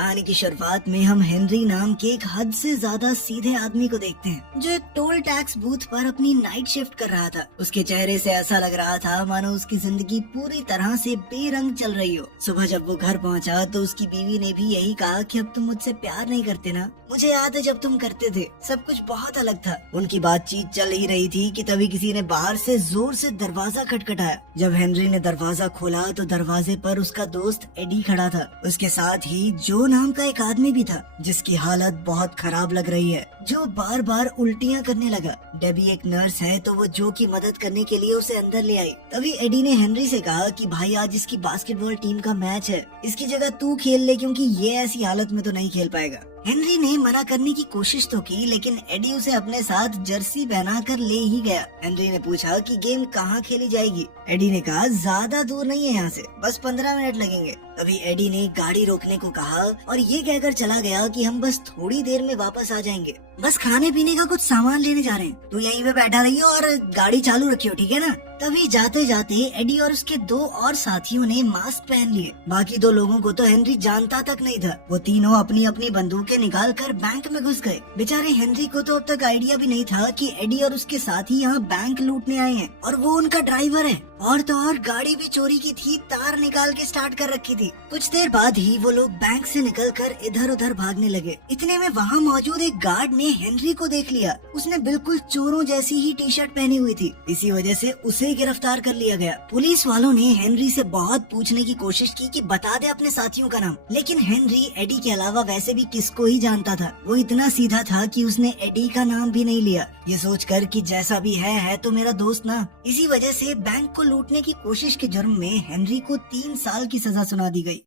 कहानी की शुरुआत में हम हेनरी नाम के एक हद से ज्यादा सीधे आदमी को देखते हैं जो एक टोल टैक्स बूथ पर अपनी नाइट शिफ्ट कर रहा था। उसके चेहरे से ऐसा लग रहा था मानो उसकी जिंदगी पूरी तरह से बेरंग चल रही हो। सुबह जब वो घर पहुंचा तो उसकी बीवी ने भी यही कहा कि अब तुम मुझसे प्यार नहीं करते ना, मुझे याद है जब तुम करते थे, सब कुछ बहुत अलग था। उनकी बातचीत चल ही रही थी कि तभी किसी ने बाहर से जोर से दरवाजा खटखटाया। जब हेनरी ने दरवाजा खोला तो दरवाजे पर उसका दोस्त एडी खड़ा था। उसके साथ ही जो नाम का एक आदमी भी था जिसकी हालत बहुत खराब लग रही है, जो बार बार उल्टियां करने लगा। डेबी एक नर्स है तो वो जो की मदद करने के लिए उसे अंदर ले आई। तभी एडी ने हेनरी से कहा कि भाई आज इसकी बास्केटबॉल टीम का मैच है, इसकी जगह तू खेल ले क्योंकि ये ऐसी हालत में तो नहीं खेल पाएगा। हेनरी ने मना करने की कोशिश तो की लेकिन एडी उसे अपने साथ जर्सी पहना कर ले ही गया। हेनरी ने पूछा कि गेम कहाँ खेली जाएगी। एडी ने कहा ज्यादा दूर नहीं है यहाँ से, बस 15 मिनट लगेंगे। तभी एडी ने गाड़ी रोकने को कहा और ये कहकर चला गया कि हम बस थोड़ी देर में वापस आ जाएंगे, बस खाने पीने का कुछ सामान लेने जा रहे हैं, तो यहीं पे बैठा रहियो और गाड़ी चालू रखियो, ठीक है ना। तभी जाते जाते एडी और उसके 2 और साथियों ने मास्क पहन लिए। बाकी 2 लोगों को तो हेनरी जानता तक नहीं था। वो तीनों अपनी अपनी बंदूकें निकाल कर बैंक में घुस गए। बेचारे हेनरी को तो अब तक आइडिया भी नहीं था कि एडी और उसके साथी यहाँ बैंक लूटने आए हैं और वो उनका ड्राइवर है। और तो और गाड़ी भी चोरी की थी, तार निकाल के स्टार्ट कर रखी थी। कुछ देर बाद ही वो लोग बैंक से निकलकर इधर उधर भागने लगे। इतने में वहाँ मौजूद एक गार्ड ने हेनरी को देख लिया। उसने बिल्कुल चोरों जैसी ही टी शर्ट पहनी हुई थी, इसी वजह से उसे गिरफ्तार कर लिया गया। पुलिस वालों ने हेनरी से बहुत पूछने की कोशिश की कि बता दे अपने साथियों का नाम, लेकिन हेनरी एडी के अलावा वैसे भी किसको ही जानता था। वो इतना सीधा था कि उसने एडी का नाम भी नहीं लिया, ये सोचकर कि जैसा भी है तो मेरा दोस्त ना। इसी वजह से बैंक को लूटने की कोशिश के जुर्म में हेनरी को 3 साल की सजा सुना दी गई।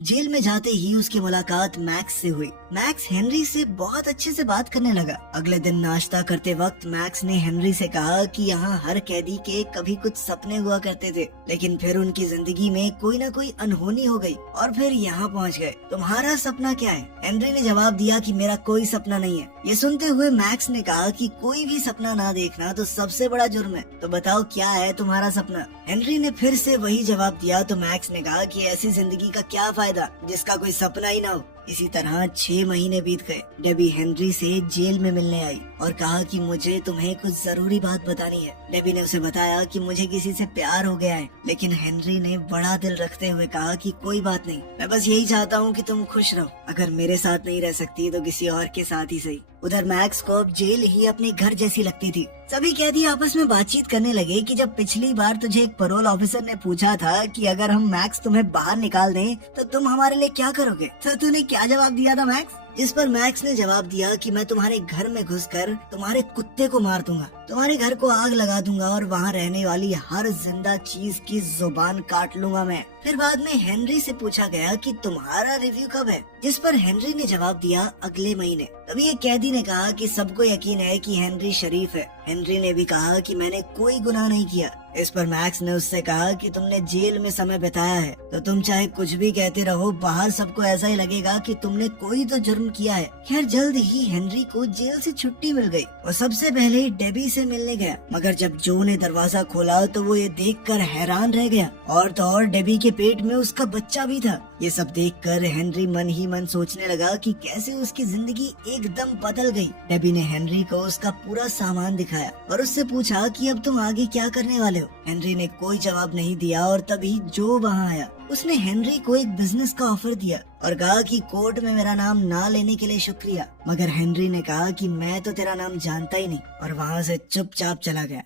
जेल में जाते ही उसकी मुलाकात मैक्स से हुई। मैक्स हेनरी से बहुत अच्छे से बात करने लगा। अगले दिन नाश्ता करते वक्त मैक्स ने हेनरी से कहा कि यहाँ हर कैदी के कभी कुछ सपने हुआ करते थे, लेकिन फिर उनकी जिंदगी में कोई ना कोई अनहोनी हो गई और फिर यहाँ पहुँच गए। तुम्हारा सपना क्या है? हेनरी ने जवाब दिया कि मेरा कोई सपना नहीं है। ये सुनते हुए मैक्स ने कहा कि कोई भी सपना ना देखना तो सबसे बड़ा जुर्म है, तो बताओ क्या है तुम्हारा सपना? हेनरी ने फिर से वही जवाब दिया तो मैक्स ने कहा कि ऐसी जिंदगी का क्या फायदा जिसका कोई सपना ही ना हो। इसी तरह 6 महीने बीत गए। डेबी हेनरी से जेल में मिलने आई और कहा कि मुझे तुम्हें कुछ जरूरी बात बतानी है। डेबी ने उसे बताया कि मुझे किसी से प्यार हो गया है, लेकिन हेनरी ने बड़ा दिल रखते हुए कहा कि कोई बात नहीं, मैं बस यही चाहता हूँ कि तुम खुश रहो, अगर मेरे साथ नहीं रह सकती तो किसी और के साथ ही सही। उधर मैक्स को अब जेल ही अपने घर जैसी लगती थी। सभी कैदी आपस में बातचीत करने लगे कि जब पिछली बार तुझे एक पैरोल ऑफिसर ने पूछा था कि अगर हम मैक्स तुम्हें बाहर निकाल दें तो तुम हमारे लिए क्या करोगे, तो तूने क्या जवाब दिया था मैक्स? जिस पर मैक्स ने जवाब दिया कि मैं तुम्हारे घर में घुसकर तुम्हारे कुत्ते को मार दूंगा, तुम्हारे घर को आग लगा दूंगा और वहाँ रहने वाली हर जिंदा चीज की जुबान काट लूंगा मैं। फिर बाद में हेनरी से पूछा गया कि तुम्हारा रिव्यू कब है, जिस पर हेनरी ने जवाब दिया अगले महीने। तभी एक कैदी ने कहा कि सबको यकीन है कि हेनरी शरीफ है। हेनरी ने भी कहा कि मैंने कोई गुनाह नहीं किया। इस पर मैक्स ने उससे कहा कि तुमने जेल में समय बिताया है तो तुम चाहे कुछ भी कहते रहो, बाहर सबको ऐसा ही लगेगा कि तुमने कोई तो जुर्म किया है। खैर जल्द ही हेनरी को जेल से छुट्टी मिल गई और सबसे पहले डेबी से मिलने गया, मगर जब जो ने दरवाजा खोला तो वो ये देखकर हैरान रह गया और तो और डेबी के पेट में उसका बच्चा भी था। ये सब देखकर हेनरी मन ही मन सोचने लगा कि कैसे उसकी जिंदगी एकदम बदल गई। डेबी ने हेनरी को उसका पूरा सामान दिखाया और उससे पूछा कि अब तुम आगे क्या करने वाले हो। हेनरी ने कोई जवाब नहीं दिया और तभी जो वहाँ आया उसने हेनरी को एक बिजनेस का ऑफर दिया और कहा कि कोर्ट में मेरा नाम ना लेने के लिए शुक्रिया। मगर हेनरी ने कहा कि मैं तो तेरा नाम जानता ही नहीं और वहाँ से चुपचाप चला गया।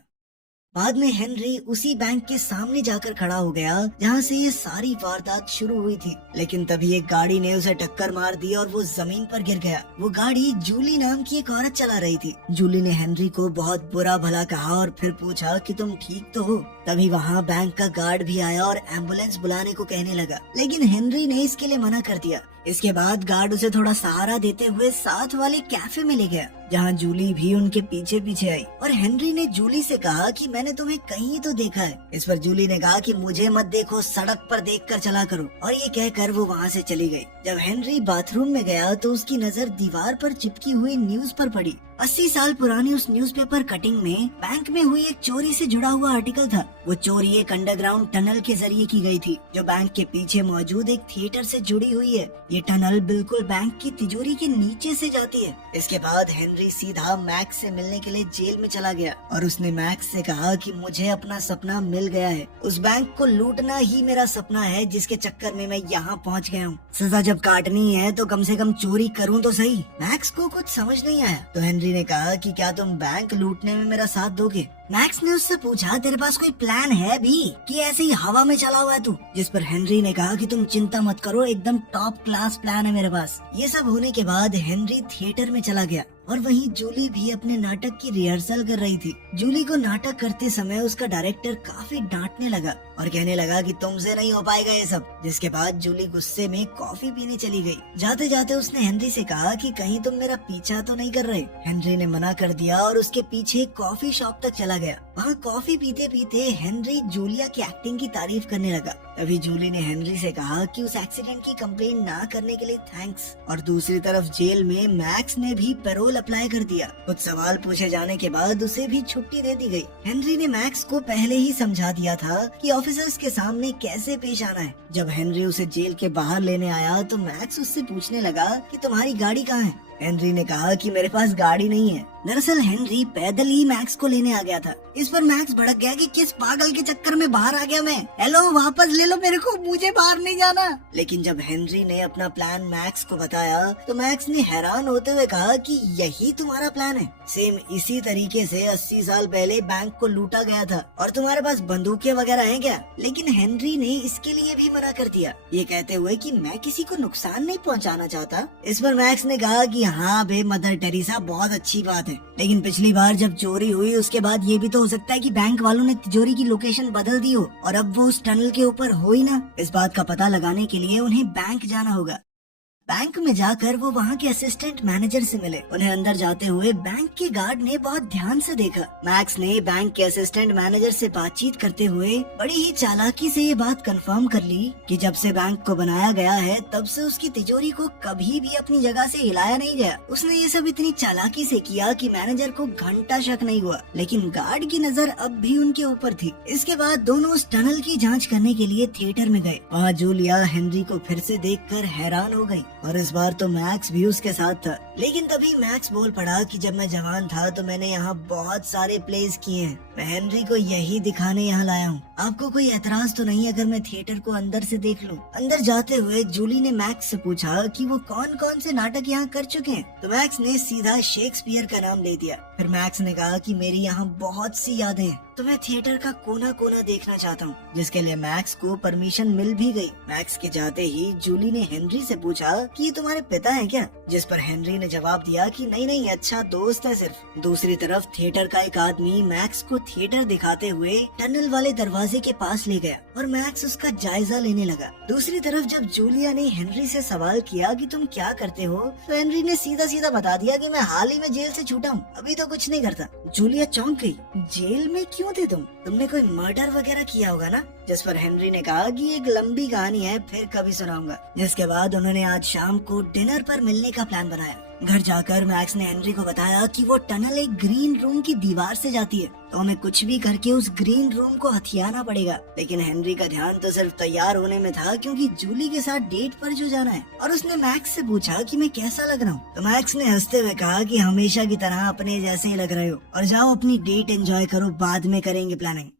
बाद में हेनरी उसी बैंक के सामने जाकर खड़ा हो गया जहाँ से ये सारी वारदात शुरू हुई थी, लेकिन तभी एक गाड़ी ने उसे टक्कर मार दी और वो जमीन पर गिर गया। वो गाड़ी जूली नाम की एक औरत चला रही थी। जूली ने हेनरी को बहुत बुरा भला कहा और फिर पूछा कि तुम ठीक तो हो। तभी वहाँ बैंक का गार्ड भी आया और एम्बुलेंस बुलाने को कहने लगा, लेकिन हेनरी ने इसके लिए मना कर दिया। इसके बाद गार्ड उसे थोड़ा सहारा देते हुए साथ वाले कैफे में ले गया जहाँ जूली भी उनके पीछे पीछे आई और हेनरी ने जूली से कहा कि मैंने तुम्हें कहीं तो देखा है। इस पर जूली ने कहा कि मुझे मत देखो, सड़क पर देखकर चला करो, और ये कहकर वो वहाँ से चली गई। जब हेनरी बाथरूम में गया तो उसकी नजर दीवार पर चिपकी हुई न्यूज पर पड़ी 80 साल पुरानी उस न्यूज़पेपर कटिंग में बैंक में हुई एक चोरी से जुड़ा हुआ आर्टिकल था। वो चोरी एक अंडरग्राउंड टनल के जरिए की गई थी, जो बैंक के पीछे मौजूद एक थिएटर से जुड़ी हुई है। ये टनल बिल्कुल बैंक की तिजोरी के नीचे से जाती है। इसके बाद हेनरी सीधा मैक्स से मिलने के लिए जेल में चला गया और उसने मैक्स से कहा कि मुझे अपना सपना मिल गया है। उस बैंक को लूटना ही मेरा सपना है, जिसके चक्कर में मैं यहाँ पहुँच गया हूँ। सजा जब काटनी है तो कम से कम चोरी करूँ तो सही। मैक्स को कुछ समझ नहीं आया तो हेनरी ने कहा कि क्या तुम बैंक लूटने में मेरा साथ दोगे। मैक्स ने उससे पूछा, तेरे पास कोई प्लान है भी कि ऐसे ही हवा में चला हुआ है तू? जिस पर हेनरी ने कहा कि तुम चिंता मत करो, एकदम टॉप क्लास प्लान है मेरे पास। ये सब होने के बाद हेनरी थिएटर में चला गया और वहीं जूली भी अपने नाटक की रिहर्सल कर रही थी। जूली को नाटक करते समय उसका डायरेक्टर काफी डांटने लगा और कहने लगा कि तुमसे नहीं हो पाएगा ये सब। जिसके बाद जूली गुस्से में कॉफी पीने चली गई। जाते जाते उसने हेनरी से कहा कि कहीं तुम मेरा पीछा तो नहीं कर रहे। हेनरी ने मना कर दिया और उसके पीछे कॉफी शॉप तक चला गया। वहाँ कॉफी पीते पीते हेनरी जूलिया की एक्टिंग की तारीफ करने लगा। तभी जूली ने हेनरी से कहा कि उस एक्सीडेंट की कंप्लेंट ना करने के लिए थैंक्स। और दूसरी तरफ जेल में मैक्स ने भी पैरोल अप्लाई कर दिया। कुछ सवाल पूछे जाने के बाद उसे भी छुट्टी दे दी गई। हेनरी ने मैक्स को पहले ही समझा दिया था कि ऑफिसर्स के सामने कैसे पेश आना है। जब हेनरी उसे जेल के बाहर लेने आया तो मैक्स उससे पूछने लगा कि तुम्हारी गाड़ी कहाँ है। हेनरी ने कहा कि मेरे पास गाड़ी नहीं है। दरअसल हेनरी पैदल ही मैक्स को लेने आ गया था। इस पर मैक्स भड़क गया कि किस पागल के चक्कर में बाहर आ गया मैं। हेलो, वापस ले लो मेरे को, मुझे बाहर नहीं जाना। लेकिन जब हेनरी ने अपना प्लान मैक्स को बताया तो मैक्स ने हैरान होते हुए कहा कि यही तुम्हारा प्लान है। सेम इसी तरीके से 80 साल पहले बैंक को लूटा गया था और तुम्हारे पास बंदूकें वगैरह हैं क्या? लेकिन हेनरी ने इसके लिए भी मना कर दिया, ये कहते हुए कि मैं किसी को नुकसान नहीं पहुंचाना चाहता। इस पर मैक्स ने कहा कि हाँ बे मदर टेरेसा, बहुत अच्छी बात है, लेकिन पिछली बार जब चोरी हुई उसके बाद ये भी तो हो सकता है कि बैंक वालों ने तिजोरी की लोकेशन बदल दी हो और अब वो उस टनल के ऊपर हो ही ना। इस बात का पता लगाने के लिए उन्हें बैंक जाना होगा। बैंक में जाकर वो वहाँ के असिस्टेंट मैनेजर से मिले। उन्हें अंदर जाते हुए बैंक के गार्ड ने बहुत ध्यान से देखा। मैक्स ने बैंक के असिस्टेंट मैनेजर से बातचीत करते हुए बड़ी ही चालाकी से ये बात कंफर्म कर ली कि जब से बैंक को बनाया गया है तब से उसकी तिजोरी को कभी भी अपनी जगह से हिलाया नहीं गया। उसने ये सब इतनी चालाकी से किया कि मैनेजर को घंटा शक नहीं हुआ, लेकिन गार्ड की नजर अब भी उनके ऊपर थी। इसके बाद दोनों उस टनल की जाँच करने के लिए थिएटर में गए। वहाँ जूलिया हेनरी को फिर से देखकर हैरान हो गई और इस बार तो मैक्स भी उसके साथ था। लेकिन तभी मैक्स बोल पड़ा कि जब मैं जवान था तो मैंने यहाँ बहुत सारे प्लेस किए हैं, मैं हेनरी को यही दिखाने यहाँ लाया हूँ। आपको कोई एतराज तो नहीं अगर मैं थिएटर को अंदर से देख लूँ? अंदर जाते हुए जूली ने मैक्स से पूछा कि वो कौन कौन से नाटक यहाँ कर चुके हैं, तो मैक्स ने सीधा शेक्सपियर का नाम ले दिया। फिर मैक्स ने कहा कि मेरी यहाँ बहुत सी यादें हैं, तो मैं थिएटर का कोना कोना देखना चाहता हूँ, जिसके लिए मैक्स को परमिशन मिल भी गई। मैक्स के जाते ही जूली ने हेनरी से पूछा कि ये तुम्हारे पिता हैं क्या? जिस पर हेनरी ने जवाब दिया कि नहीं नहीं, अच्छा दोस्त है सिर्फ। दूसरी तरफ थिएटर का एक आदमी मैक्स को थिएटर दिखाते हुए टनल वाले दरवाजे के पास ले गया और मैक्स उसका जायजा लेने लगा। दूसरी तरफ जब जूलिया ने हेनरी से सवाल किया कि तुम क्या करते हो, तो हेनरी ने सीधा सीधा बता दिया कि मैं हाल ही में जेल से छूटा हूँ, अभी तो कुछ नहीं करता। जूलिया चौंक गई, जेल में क्यों थे तुमने कोई मर्डर वगैरह किया होगा ना? जिस पर हेनरी ने कहा कि एक लंबी कहानी है, फिर कभी सुनाऊंगा। जिसके बाद उन्होंने आज शाम को डिनर पर मिलने का प्लान बनाया। घर जाकर मैक्स ने हेनरी को बताया कि वो टनल एक ग्रीन रूम की दीवार से जाती है, तो हमें कुछ भी करके उस ग्रीन रूम को हथियाना पड़ेगा। लेकिन हेनरी का ध्यान तो सिर्फ तैयार होने में था, क्योंकि जूली के साथ डेट पर जो जाना है। और उसने मैक्स से पूछा कि मैं कैसा लग रहा हूँ, तो मैक्स ने हंसते हुए कहा कि हमेशा की तरह अपने जैसे ही लग रहे हो, और जाओ अपनी डेट एंजॉय करो, बाद में करेंगे प्लानिंग।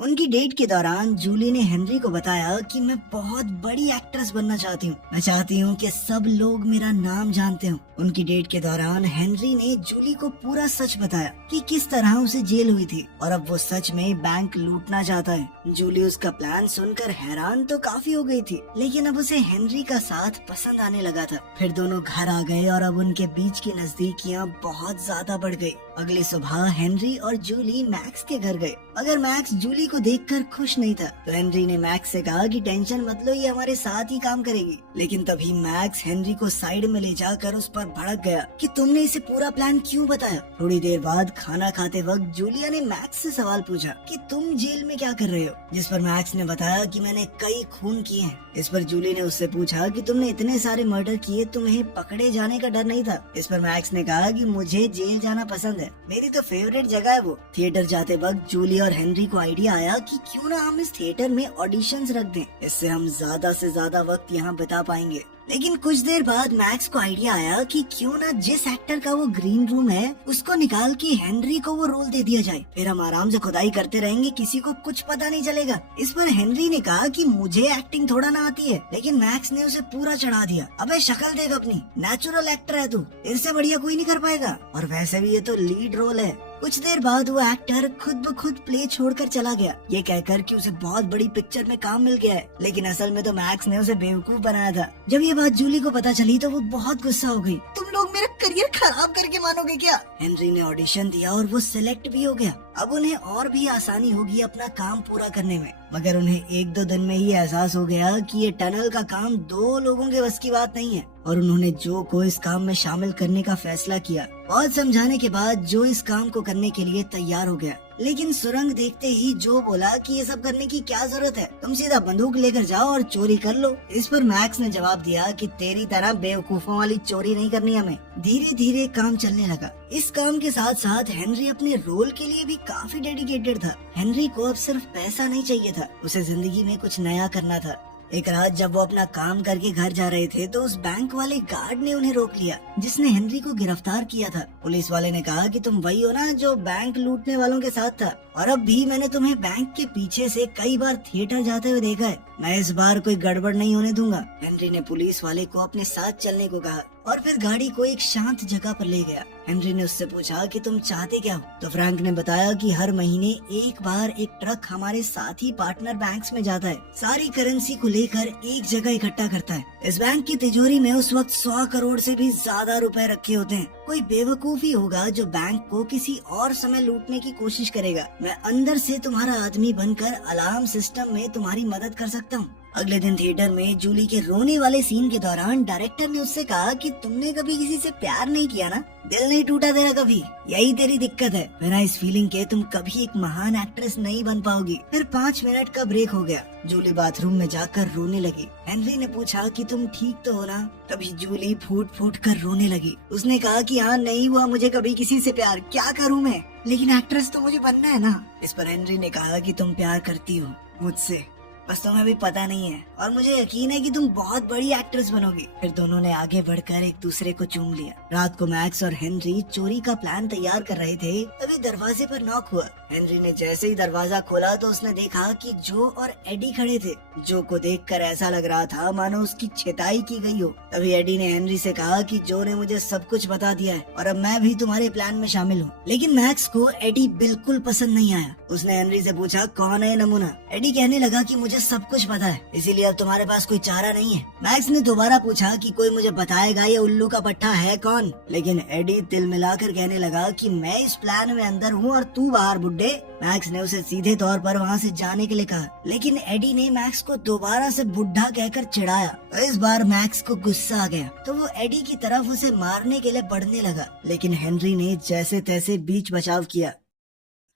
उनकी डेट के दौरान जूली ने हेनरी को बताया कि मैं बहुत बड़ी एक्ट्रेस बनना चाहती हूँ, मैं चाहती हूँ कि सब लोग मेरा नाम जानते हो। उनकी डेट के दौरान हेनरी ने जूली को पूरा सच बताया कि किस तरह उसे जेल हुई थी और अब वो सच में बैंक लूटना चाहता है। जूली उसका प्लान सुनकर हैरान तो काफी हो गई थी, लेकिन अब उसे हेनरी का साथ पसंद आने लगा था। फिर दोनों घर आ गए और अब उनके बीच की नजदीकियाँ बहुत ज्यादा बढ़ गई। अगली सुबह हेनरी और जूली मैक्स के घर गए, मगर मैक्स जूली को देखकर खुश नहीं था। तो हेनरी ने मैक्स से कहा कि टेंशन मत लो, ये हमारे साथ ही काम करेगी। लेकिन तभी मैक्स हेनरी को साइड में ले जाकर उस पर भड़क गया कि तुमने इसे पूरा प्लान क्यों बताया। थोड़ी देर बाद खाना खाते वक्त जूलिया ने मैक्स से सवाल पूछा कि तुम जेल में क्या कर रहे हो, जिस पर मैक्स ने बताया कि मैंने कई खून किए हैं। इस पर जूली ने उससे पूछा कि तुमने इतने सारे मर्डर किए, तुम्हें पकड़े जाने का डर नहीं था। इस पर मैक्स ने कहा कि मुझे जेल जाना पसंद है, मेरी तो फेवरेट जगह है वो। थिएटर जाते वक्त जूली और हेनरी को आइडिया आया कि क्यों ना हम इस थिएटर में ऑडिशंस रख दें, इससे हम ज्यादा से ज्यादा वक्त यहाँ बिता पाएंगे। लेकिन कुछ देर बाद मैक्स को आइडिया आया कि क्यों ना जिस एक्टर का वो ग्रीन रूम है उसको निकाल के हेनरी को वो रोल दे दिया जाए, फिर हम आराम से खुदाई करते रहेंगे, किसी को कुछ पता नहीं चलेगा। इस पर हेनरी ने कहा कि मुझे एक्टिंग थोड़ा ना आती है, लेकिन मैक्स ने उसे पूरा चढ़ा दिया। अबे शक्ल देख अपनी, नेचुरल एक्टर है तू, इससे बढ़िया कोई नहीं कर पाएगा, और वैसे भी ये तो लीड रोल है। कुछ देर बाद वो एक्टर खुद ब खुद प्ले छोड़कर चला गया, ये कहकर कि उसे बहुत बड़ी पिक्चर में काम मिल गया है, लेकिन असल में तो मैक्स ने उसे बेवकूफ बनाया था। जब ये बात जूली को पता चली तो वो बहुत गुस्सा हो गई। तुम लोग मेरा करियर खराब करके मानोगे क्या? हेनरी ने ऑडिशन दिया और वो सिलेक्ट भी हो गया। अब उन्हें और भी आसानी होगी अपना काम पूरा करने में, मगर उन्हें 1-2 दिन में ही एहसास हो गया कि ये टनल का काम 2 लोगों के बस की बात नहीं है, और उन्होंने जो को इस काम में शामिल करने का फैसला किया। बहुत समझाने के बाद जो इस काम को करने के लिए तैयार हो गया, लेकिन सुरंग देखते ही जो बोला कि ये सब करने की क्या जरूरत है, तुम सीधा बंदूक लेकर जाओ और चोरी कर लो। इस पर मैक्स ने जवाब दिया कि तेरी तरह बेवकूफों वाली चोरी नहीं करनी हमें। धीरे धीरे काम चलने लगा। इस काम के साथ साथ हेनरी अपने रोल के लिए भी काफी डेडिकेटेड था। हेनरी को अब सिर्फ पैसा नहीं चाहिए था, उसे जिंदगी में कुछ नया करना था। एक रात जब वो अपना काम करके घर जा रहे थे तो उस बैंक वाले गार्ड ने उन्हें रोक लिया, जिसने हेनरी को गिरफ्तार किया था। पुलिस वाले ने कहा कि तुम वही हो ना जो बैंक लूटने वालों के साथ था, और अब भी मैंने तुम्हें बैंक के पीछे से कई बार थिएटर जाते हुए देखा है, मैं इस बार कोई गड़बड़ नहीं होने दूंगा। हेनरी ने पुलिस वाले को अपने साथ चलने को कहा और फिर गाड़ी को एक शांत जगह पर ले गया। हेनरी ने उससे पूछा कि तुम चाहते क्या हो, तो फ्रैंक ने बताया कि हर महीने एक बार एक ट्रक हमारे साथी पार्टनर बैंक्स में जाता है, सारी करेंसी को लेकर एक जगह इकट्ठा करता है। इस बैंक की तिजोरी में उस वक्त 100 करोड़ से भी ज्यादा रुपए रखे होते हैं। कोई बेवकूफ ही होगा जो बैंक को किसी और समय लूटने की कोशिश करेगा। मैं अंदर से तुम्हारा आदमी बनकर अलार्म सिस्टम में तुम्हारी मदद कर सकता हूँ। अगले दिन थिएटर में जूली के रोने वाले सीन के दौरान डायरेक्टर ने उससे कहा कि तुमने कभी किसी से प्यार नहीं किया ना, दिल नहीं टूटा तेरा कभी, यही तेरी दिक्कत है। बिना इस फीलिंग के तुम कभी एक महान एक्ट्रेस नहीं बन पाओगी। फिर 5 मिनट का ब्रेक हो गया। जूली बाथरूम में जाकर रोने लगी। हेनरी ने पूछा कि तुम ठीक तो हो ना? तभी जूली फूट फूट कर रोने लगी। उसने कहा कि हाँ, नहीं हुआ मुझे कभी किसी से प्यार, क्या करूँ मैं, लेकिन एक्ट्रेस तो मुझे बनना है ना। इस पर हेनरी ने कहा कि तुम प्यार करती हो मुझसे, बस तुम्हें भी पता नहीं है, और मुझे यकीन है कि तुम बहुत बड़ी एक्ट्रेस बनोगी। फिर दोनों ने आगे बढ़कर एक दूसरे को चूम लिया। रात को मैक्स और हेनरी चोरी का प्लान तैयार कर रहे थे, तभी दरवाजे पर नॉक हुआ। हेनरी ने जैसे ही दरवाजा खोला तो उसने देखा कि जो और एडी खड़े थे। जो को देखकर ऐसा लग रहा था मानो उसकी छिताई की गई हो। तभी एडी ने हेनरी से कहा कि जो ने मुझे सब कुछ बता दिया है और अब मैं भी तुम्हारे प्लान में शामिल हूँ। लेकिन मैक्स को एडी बिल्कुल पसंद नहीं आया। उसने हेनरी से पूछा कौन है नमूना। एडी कहने लगा कि मुझे सब कुछ पता है, इसीलिए अब तुम्हारे पास कोई चारा नहीं है। मैक्स ने दोबारा पूछा कि कोई मुझे बताएगा ये उल्लू का पट्टा है कौन। लेकिन एडी तिल मिलाकर कहने लगा कि मैं इस प्लान में अंदर हूँ और तू बाहर बुड्ढे। मैक्स ने उसे सीधे तौर पर वहाँ से जाने के लिए कहा, लेकिन एडी ने मैक्स को दोबारा से बुढ़ा कहकर चिढ़ाया। तो इस बार मैक्स को गुस्सा आ गया तो वो एडी की तरफ उसे मारने के लिए बढ़ने लगा, लेकिन हेनरी ने जैसे तैसे बीच बचाव किया।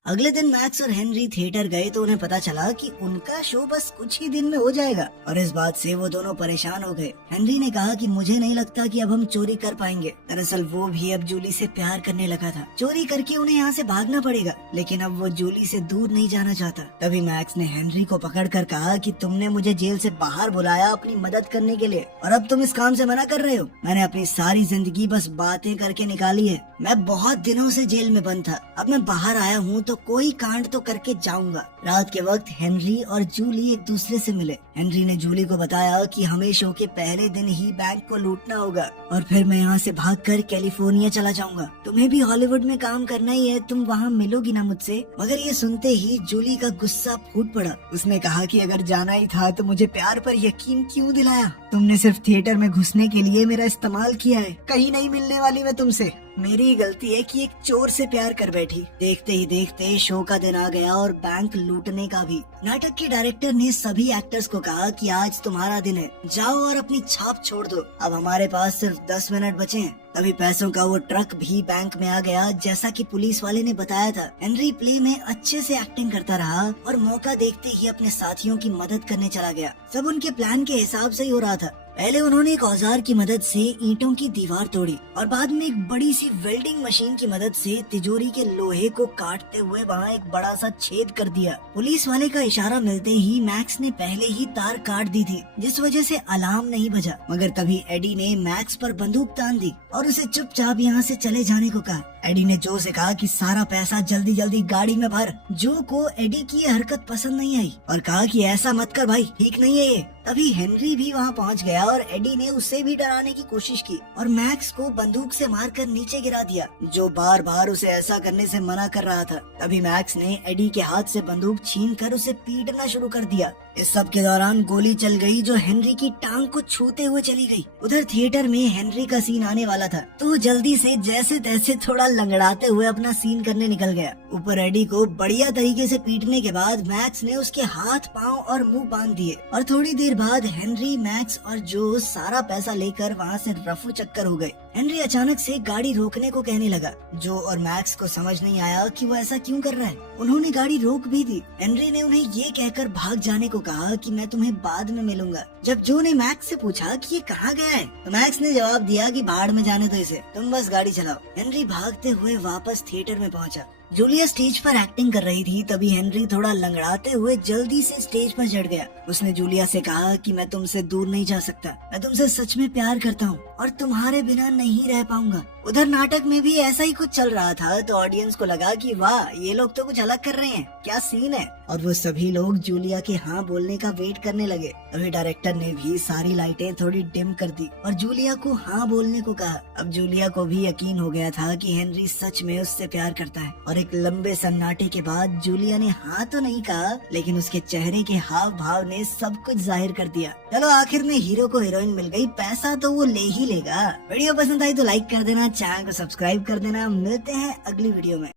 अगले दिन मैक्स और हेनरी थिएटर गए तो उन्हें पता चला कि उनका शो बस कुछ ही दिन में हो जाएगा, और इस बात से वो दोनों परेशान हो गए। हेनरी ने कहा कि मुझे नहीं लगता कि अब हम चोरी कर पाएंगे। दरअसल वो भी अब जूली से प्यार करने लगा था। चोरी करके उन्हें यहाँ से भागना पड़ेगा, लेकिन अब वो जूली से दूर नहीं जाना चाहता। तभी मैक्स ने हेनरी को पकड़कर कहा कि तुमने मुझे जेल से बाहर बुलाया अपनी मदद करने के लिए, और अब तुम इस काम से मना कर रहे हो। मैंने अपनी सारी जिंदगी बस बातें करके निकाली है। मैं बहुत दिनों से जेल में बंद था, अब मैं बाहर आया हूँ तो कोई कांड तो करके जाऊंगा। रात के वक्त हेनरी और जूली एक दूसरे से मिले। हेनरी ने जूली को बताया कि हमें शो के पहले दिन ही बैंक को लूटना होगा और फिर मैं यहाँ से भागकर कैलिफोर्निया चला जाऊंगा। तुम्हें भी हॉलीवुड में काम करना ही है, तुम वहाँ मिलोगी ना मुझसे। मगर ये सुनते ही जूली का गुस्सा फूट पड़ा। उसने कहा कि अगर जाना ही था तो मुझे प्यार पर यकीन क्यों दिलाया? तुमने सिर्फ थिएटर में घुसने के लिए मेरा इस्तेमाल किया है, कहीं नहीं मिलने वाली मैं तुमसे। मेरी गलती है कि एक चोर से प्यार कर बैठी। देखते ही देखते शो का दिन आ गया और बैंक लूटने का भी। नाटक के डायरेक्टर ने सभी एक्टर्स को कहा कि आज तुम्हारा दिन है, जाओ और अपनी छाप छोड़ दो। अब हमारे पास सिर्फ 10 मिनट बचे हैं। तभी पैसों का वो ट्रक भी बैंक में आ गया, जैसा कि पुलिस वाले ने बताया था। हेनरी प्ले में अच्छे से एक्टिंग करता रहा और मौका देखते ही अपने साथियों की मदद करने चला गया। सब उनके प्लान के हिसाब से ही हो रहा था। पहले उन्होंने एक औजार की मदद से ईंटों की दीवार तोड़ी और बाद में एक बड़ी सी वेल्डिंग मशीन की मदद से तिजोरी के लोहे को काटते हुए वहाँ एक बड़ा सा छेद कर दिया। पुलिस वाले का इशारा मिलते ही मैक्स ने पहले ही तार काट दी थी, जिस वजह से अलार्म नहीं बजा। मगर तभी एडी ने मैक्स पर बंदूक तान दी और उसे चुपचाप यहाँ से चले जाने को कहा। एडी ने जो से कहा कि सारा पैसा जल्दी जल्दी गाड़ी में भर। जो को एडी की ये हरकत पसंद नहीं आई और कहा कि ऐसा मत कर भाई, ठीक नहीं है ये। तभी हेनरी भी वहाँ पहुँच गया और एडी ने उसे भी डराने की कोशिश की और मैक्स को बंदूक से मारकर नीचे गिरा दिया, जो बार बार उसे ऐसा करने से मना कर रहा था। तभी मैक्स ने एडी के हाथ से बंदूक छीनकर उसे पीटना शुरू कर दिया। इस सब के दौरान गोली चल गई जो हेनरी की टांग को छूते हुए चली गई। उधर थिएटर में हेनरी का सीन आने वाला था, तो जल्दी से जैसे तैसे थोड़ा लंगड़ाते हुए अपना सीन करने निकल गया। ऊपर एडी को बढ़िया तरीके से पीटने के बाद मैक्स ने उसके हाथ, पाँव और मुंह बांध दिए और थोड़ी देर बाद हेनरी, मैक्स और जो सारा पैसा लेकर वहाँ से रफू चक्कर हो गए। हेनरी अचानक से गाड़ी रोकने को कहने लगा। जो और मैक्स को समझ नहीं आया कि वो ऐसा क्यों कर रहा है। उन्होंने गाड़ी रोक भी दी। हेनरी ने उन्हें ये कहकर भाग जाने को कहा कि मैं तुम्हें बाद में मिलूंगा। जब जो ने मैक्स से पूछा कि ये कहाँ गया है, तो मैक्स ने जवाब दिया कि भाड़ में जाने दो इसे, तुम बस गाड़ी चलाओ। हेनरी भागते हुए वापस थिएटर में पहुंचा। जूलिया स्टेज पर एक्टिंग कर रही थी, तभी हेनरी थोड़ा लंगड़ाते हुए जल्दी से स्टेज पर चढ़ गया। उसने जूलिया से कहा कि मैं तुमसे दूर नहीं जा सकता, मैं तुमसे सच में प्यार करता हूँ और तुम्हारे बिना नहीं रह पाऊंगा। उधर नाटक में भी ऐसा ही कुछ चल रहा था, तो ऑडियंस को लगा कि वाह, ये लोग तो कुछ अलग कर रहे हैं, क्या सीन है। और वो सभी लोग जूलिया के हाँ बोलने का वेट करने लगे। तभी डायरेक्टर ने भी सारी लाइटें थोड़ी डिम कर दी और जूलिया को हाँ बोलने को कहा। अब जूलिया को भी यकीन हो गया था कि हेनरी सच में उससे प्यार करता है और एक लंबे सन्नाटे के बाद जूलिया ने हाँ तो नहीं कहा, लेकिन उसके चेहरे के हाव भाव ने सब कुछ जाहिर कर दिया। चलो आखिर में हीरो को हीरोइन मिल गई, पैसा तो वो ले ही लेगा। वीडियो पसंद आई तो लाइक कर देना, चैनल को सब्सक्राइब कर देना। मिलते हैं अगली वीडियो में।